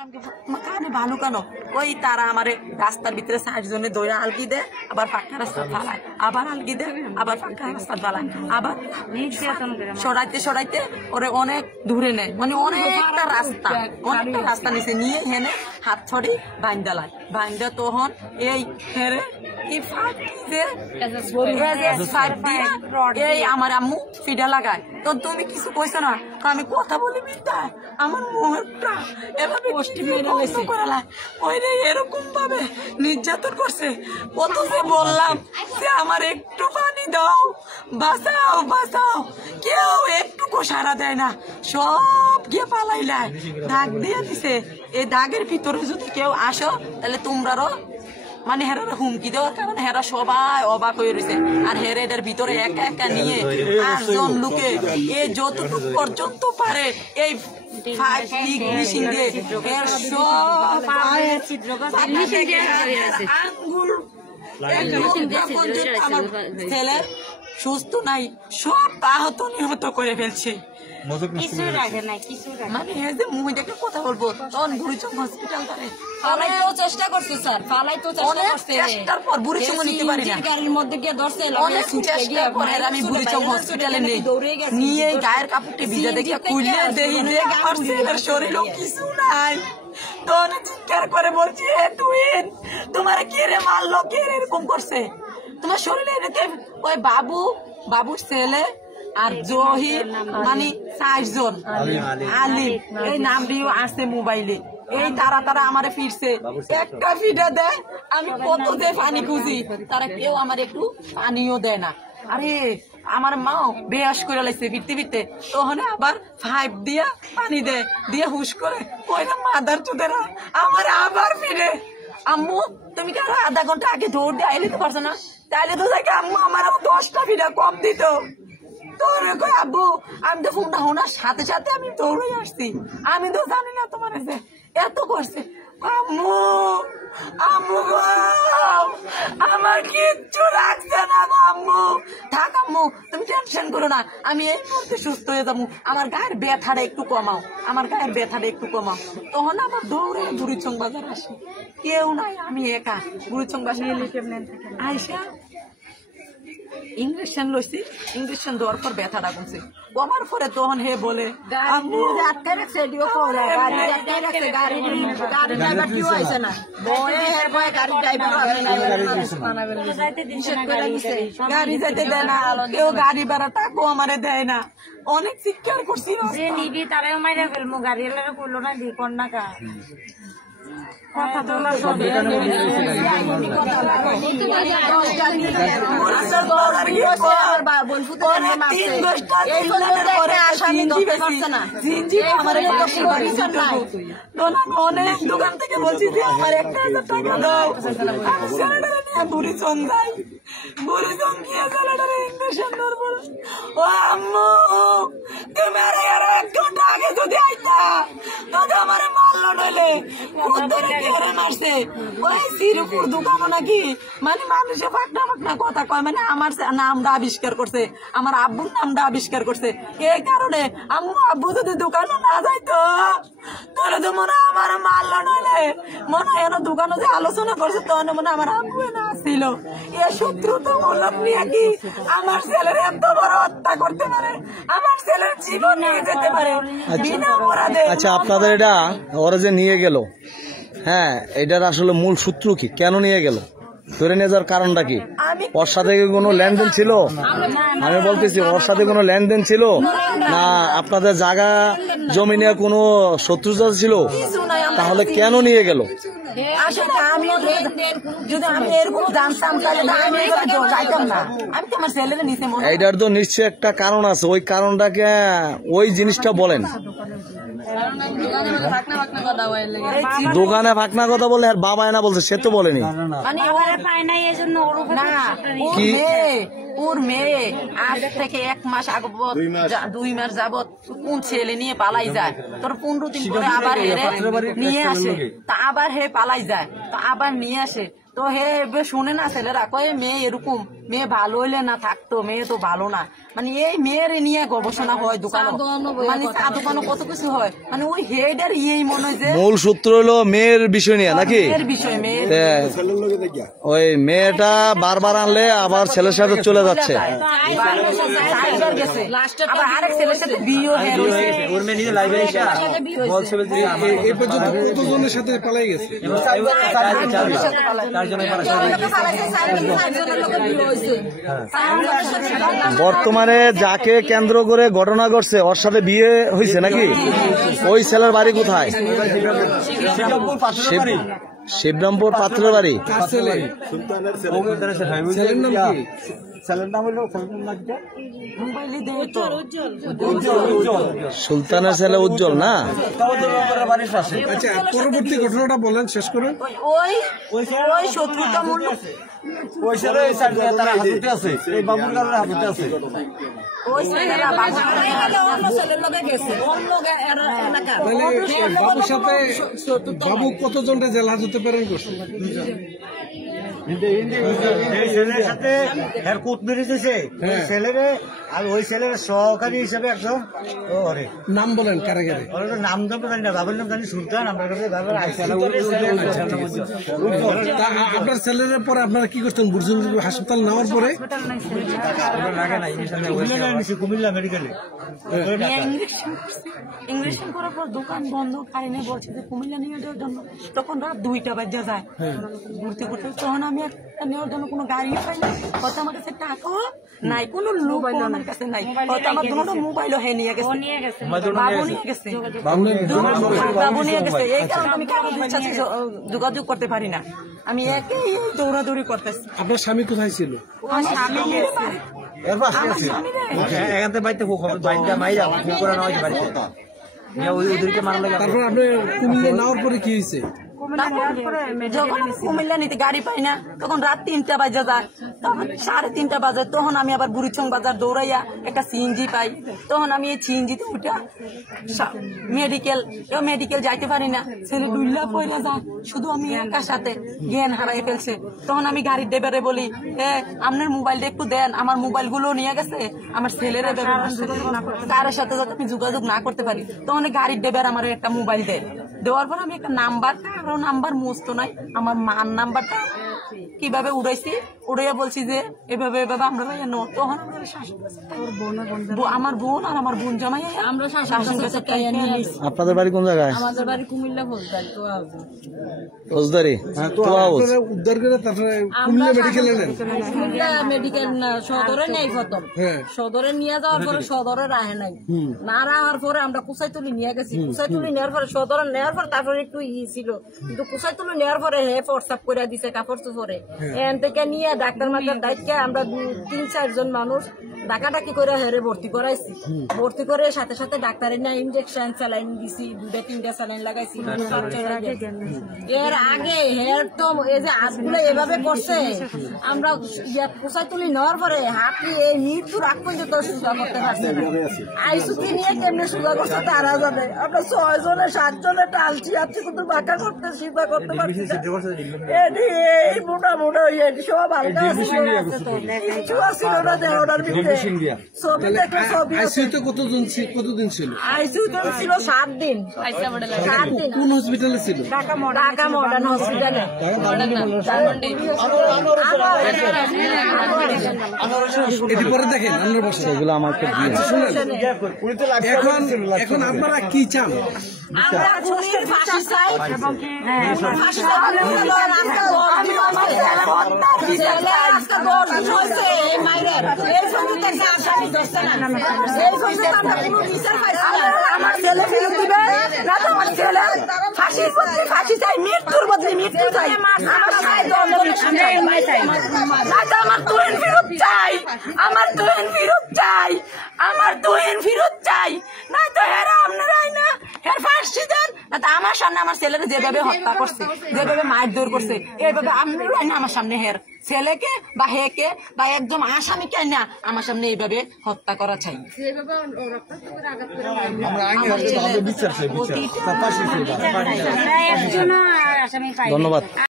কানে ভালো কেন ওই তারা আমারে রাস্তার ভিতরে 60 জনে দইয়া আলগি দেয়, আবার ফাঁকা রাস্তা ফালায়, আবার আলগি দেয়, আবার ফাঁকা রাস্তা ফালায়, আবার সরাইতে সরাইতে ওরে অনেক দূরে নেয়, মানে অনেকটা রাস্তা নিচে নিয়ে হেনে হাত ছড়ি বাইন্দালায় বাইন্দা তখন এই হেরে আমার আম্মু ফিডা লাগায়। তো তুমি কিছু কইছো না, আমি কথা বলি আমার মুখটা এভাবে এরকম ভাবে নির্যাতন করছে। কত যে বললাম যে আমার একটু পানি দাও, বাঁচাও বাঁচাও, কেউ একটুকু সারা দেয় না, সব গিয়ে পালাইলায়, দাগ দিয়ে দিছে। এই দাগের ভিতরে যদি কেউ আসো তাহলে তোমরারও মানে হেরার হুমকি দেওয়ার কারণে হেরা সবাই অবাক হয়ে রয়েছে। আর হেরে এটার ভিতরে একা একা নিয়ে 8 জন লোকে এই যতটুকু পর্যন্ত পারে এই ছেলের সুস্থ নাই, সব আহত নিহত করে ফেলছে। মানে মুখ দেখে কথা বলবো তখন বুড়িচং হসপিটাল করে ফালাইতেও চেষ্টা করছে স্যার, ফালাইতেও চেষ্টা করছে, চেষ্টার পর বুড়িচং নিতে পারি না, গাড়ির মধ্যে গিয়ে ধরছে, অনেক চেষ্টা করে আমি বুড়িচং হসপিটালে নেই নিয়ে গায়ের কাপড়টি ভিজে দেখে খুলে দেই যে আমার ছেলের শরীরও কিছু নাই। তো অনেক চিৎকার করে বলছি, হে তুই তোমার কে রে মারলো, কে এরকম করছে তোমার শরীরে? ওই বাবুর ছেলে আর জহির মানে 4 জন, আলিম এই নাম দিয়েও আসছে মোবাইলে। এই তারা আমারে ফিরছে, একটা ফিডা দেয়, আমি কত যে পানি খুঁজি, তারা কেউ আমার একটু পানিও দেয় না। আরে আমার মাও বেয়াস করে লাগছে ফিরতে ফিরতে, তখন আবার 5 দিয়া পানি দেয়, দিয়ে হুশ করে ওই না মাদার চোদেরা আমার আবার ফিরে। আম্মু তুমি কেন আধা ঘন্টা আগে দৌড় দিয়ে আইলে তো পারছো না? তাইলে তো দেখে আম্মু আমার 10টা ফিডা কম দিত। আব্বু আমি তো ফোনটা হোনার সাথে সাথে আমি দৌড়ে আসছি, আমি তো জানি না তোমার এত করছে। আম্মু আম্মু আমার কিচ্ছু লাগছে না আম্মু, থাক আম্মু তুমি টেনশন করো না, আমি এই মুহূর্তে সুস্থ হয়ে যাবো, আমার গায়ের ব্যথাটা একটু কমাও, আমার গায়ের ব্যথাটা একটু কমাও। তখন আমার দৌড়ে বুড়িচং বাজার আসি, কেউ নাই, আমি একা বুড়িচং বাজার আইসা ইঞ্জেকশন লইছি, ইঞ্জেকশন দেওয়ার পর ব্যথাটা কমছে, কমার পরে তখন হে বলে গাড়ি যাইতে দেয় না, কেউ গাড়ি ভাড়া টাকাও আমারে দেয় না, অনেক চিৎকার করছি নিবি তারাও মাইরা ফেলবো, গাড়ি করলো না দি কর না কা কথা তোলা সব অনেক দোকান থেকে বলছি যে আমার 1000 টাকা দাও, বুড়িচং যাই, বুড়িচং গিয়ে ছেলেটারে ইঞ্জেকশন ধরবো। ও আম্মু তুমি আর 1 ঘন্টা আগে যদি আইতা তাহলে আমার মারলো, নইলে মারছে ওই শ্রীপুর দোকানও নাকি, মানে মানুষে ফাঁকনা ফাঁকনা কথা কয়, মানে আমার নামটা আবিষ্কার করছে, আমার আব্বুর নামটা আবিষ্কার করছে। এই কারণে আব্বু যদি দোকানও না যাইতো তাহলে তো মনে হয় আমার মারলো, নইলে মনে হয় দোকানও যে আলোচনা করছে তখন মনে হয় আমার আব্বু না আসছিল। এ শত্রুতা মূলক নিয়ে কি আমার ছেলের এত বড় হত্যা করতে পারে, আমার ছেলের জীবন নিয়ে যেতে পারে বিনা অপরাধে। আচ্ছা আপনাদের এটা ওরা যে নিয়ে গেল, হ্যাঁ এটার আসলে মূল সূত্র কি, কেন নিয়ে গেল, ধরে নিয়ে যাওয়ার কারণটা কি? ওর সাথে কোনো লেনদেন ছিল? আমি বলতেছি ওর সাথে কোনো লেনদেন ছিল না আপনাদের জায়গা জমি নিয়ে কোনো শত্রুতা ছিল? তাহলে কেন নিয়ে গেল? আসলে আমি যদি আমি এরকম জানতাম তাহলে আমি যাইতাম না, আমি তো আমার ছেলের নিচে। এইটার তো নিশ্চয় একটা কারণ আছে, ওই কারণটাকে ওই জিনিসটা বলেন। দোকানে ফাঁকনা কথা বলে আর বাবা না বলছে, সে তো বলেনি কি ওর মেয়ে আজ থেকে 1 মাস আগে 2 মাস যাবত কোন ছেলে নিয়ে পালাই যায়, তোর 15 দিন পরে আবার নিয়ে আসে, তা আবার হে পালাই যায়, তো আবার নিয়ে আসে, তো হে শুনে না ছেলেরা কয়ে মেয়ে এরকম মেয়ে ভালো হইলে না থাকতো, মেয়ে তো ভালো না, মানে এই মেয়ের নিয়ে গবেষণা হয় দোকান, মানে চা দোকানে কত কিছু হয়, মানে ওই হেডের ইয়েই মনে হয় যে মূল সূত্র হলো মেয়ের বিষয় নিয়ে নাকি? মেয়ের বিষয়, মেয়ের ওই মেয়েটা বারবার আনলে আবার ছেলের সাথে চলে যাচ্ছে। আবার আরেক ছেলের সাথে বিয়ে হয়ে রয়েছে। সাথে পালাই গেছে। বর্তমানে যাকে কেন্দ্র করে ঘটনা ঘটছে ওর সাথে বিয়ে হয়েছে নাকি? ওই ছেলের বাড়ি কোথায়? শিবরামপুর পাত্রের বাড়ি। সুলতানের ছেলে উজ্জ্বল না? আচ্ছা, পরবর্তী ঘটনাটা বলেন, শেষ করেন। ওই শত্রুতা মূল্য ওই ছেলে তারা হাজতে আছে, এই বাবুর কারণে হাজতে আছে। ওই ছেলেরা অন্য ছেলের লগে গেছে, অন্য এলাকার। বাবুর সাথে বাবু কতজনটা জেলা হাজতে প্রেরণ করছে? ছেলের সাথে কুট বেরিয়েছে ছেলেরে, আর ওই ছেলের সহকারী হিসেবে একজন নাম বলেন কারে কারে? নাম জানি না, বাবার নাম জানি সুলতান। আমরা আপনার ছেলের পরে আপনারা কি করতেন? বুঝুন হাসপাতাল নেওয়ার পরে কুমিল্লা মেডিকেলে ইংলিশন করার পর দোকান বন্ধ, কারিনে বলছে যে কুমিল্লা নিয়ে যাওয়ার জন্য। তখন রাত 2টা বাজে যায় ঘুরতে ঘুরতে, তখন আমি একটা নেওয়ার জন্য কোনো গাড়ি পাই না, হয়তো আমার কাছে টাকাও নাই, কোনো লোক আমার কাছে নাই, হয়তো আমার দুটো মোবাইলও হে নিয়ে গেছে, বাবু নিয়ে গেছে, বাবু নিয়ে গেছে। এই কারণে আমি কারোর সাথে যোগাযোগ করতে পারি না, আমি একেই দৌড়াদৌড়ি করতেছি। আপনার স্বামী কোথায় ছিল? আমার স্বামী তারপর আপনি কুমিল্লা নেওয়ার পরে কি হয়েছে? যখন কুমিল্লা নিতে গাড়ি পাই না, তখন রাত 3টা বাজে যায়, তখন 3:30 বাজে, তখন আমি আবার বুড়িচং বাজার দৌড়াইয়া একটা সিএনজি পাই, তখন আমি এই সিএনজিতে উঠা মেডিকেল যাইতে পারি না, ছেলে ডুল্লা পড়ে যায়, শুধু আমি একার সাথে জ্ঞান হারাই ফেলছে। তখন আমি গাড়ির ড্রাইভারে বলি, আপনার মোবাইলটা একটু দেন, আমার মোবাইল গুলো নিয়ে গেছে, আমার ছেলেরা তার সাথে যাতে আমি যোগাযোগ না করতে পারি। তখন গাড়ির ড্রাইভার আমার একটা মোবাইল দেয়, দেওয়ার পর আমি একটা নাম্বার, কারো নাম্বার মুস্ত নাই, আমার মার নাম্বারটা কিভাবে উড়াইছি, উড়াইয়া বলছি যে এভাবে এভাবে আমরা ভাইয়া নো। তখন আমার বোন আর আমার বোন জামাই আমরা শাসন কাছে। আপনাদের বাড়ি কোন জায়গায়? আমাদের বাড়ি কুমিল্লা ফৌজদারি। উদ্ধার করে তারপরে কুমিল্লা মেডিকেলে নেন? কুমিল্লা মেডিকেল না, সদরে নেই প্রথম, সদরে নিয়ে যাওয়ার পরে সদরে রাহে নাই, না রাহার পরে আমরা কুচাইতুলি নিয়ে গেছি, কুচাইতুলি নেওয়ার পরে সদরে নেওয়ার পর তারপরে একটু ছিল, কিন্তু কুচাইতুলি নেওয়ার পরে হে প্রস্তাব করে দিছে কাপড় চোপড়ে, এন থেকে নিয়ে ডাক্তার মাতার দায়িত্বে আমরা 3-4 জন মানুষ ডাকাডাকি করে হেরে ভর্তি করাইছি, ভর্তি করে সাথে সাথে ডাক্তারের না ইনজেকশন স্যালাইন দিছি, 2-3টা স্যালাইন লাগাইছি। এর আগে হের তো এই যে হাতগুলো এভাবে করছে, আমরা কুচাইতুলি নেওয়ার পরে হাতি এই মৃত্যুর আগ পর্যন্ত সুগা করতে পারছি না। আইসুকি নিয়ে কেমনে সুগা করছে তারা জানে, আমরা 6 জনে 7 জনে টালছি আছি, কিন্তু বাঁকা করতে সিধা করতে পারছি না। এই মোটা মোটা সব হালকা ছিল না দেওয়ার ভিতরে ছবি দেখলে ছবি। আইসিইউতে কতদিন ছিল? আইসিইউতে ছিল 7 দিন। 7 দিন কোন হসপিটালে ছিল? ঢাকা মডার্ন হসপিটালে। এটি পরে দেখেন আপনার বাসা, সেগুলো আমাকে এখন আপনারা কি চান? আমরা খুনির ফাঁসি চাই এবং আমার ছেলে ফিরত দিবে না, তো আমার ছেলে ফাঁসির বদলে ফাঁসি চাই, মৃত্যুর বদলে মৃত্যু চাই, আমার তুহিন ফিরত চাই, আমার তুহিন ফিরত চাই, আমার তুহিন ফিরত চাই, না তো হেরা আপনারাই না হের ফাঁসি দেন না, তো আমার সামনে আমার ছেলেরা যেভাবে হত্যা করছে, যেভাবে মারধর করছে, এইভাবে আপনারাই না আমার সামনে হের ছেলেকে বা হেকে বা একদম আসামিকে না আমার সামনে এইভাবে হত্যা করা চাই। ধন্যবাদ।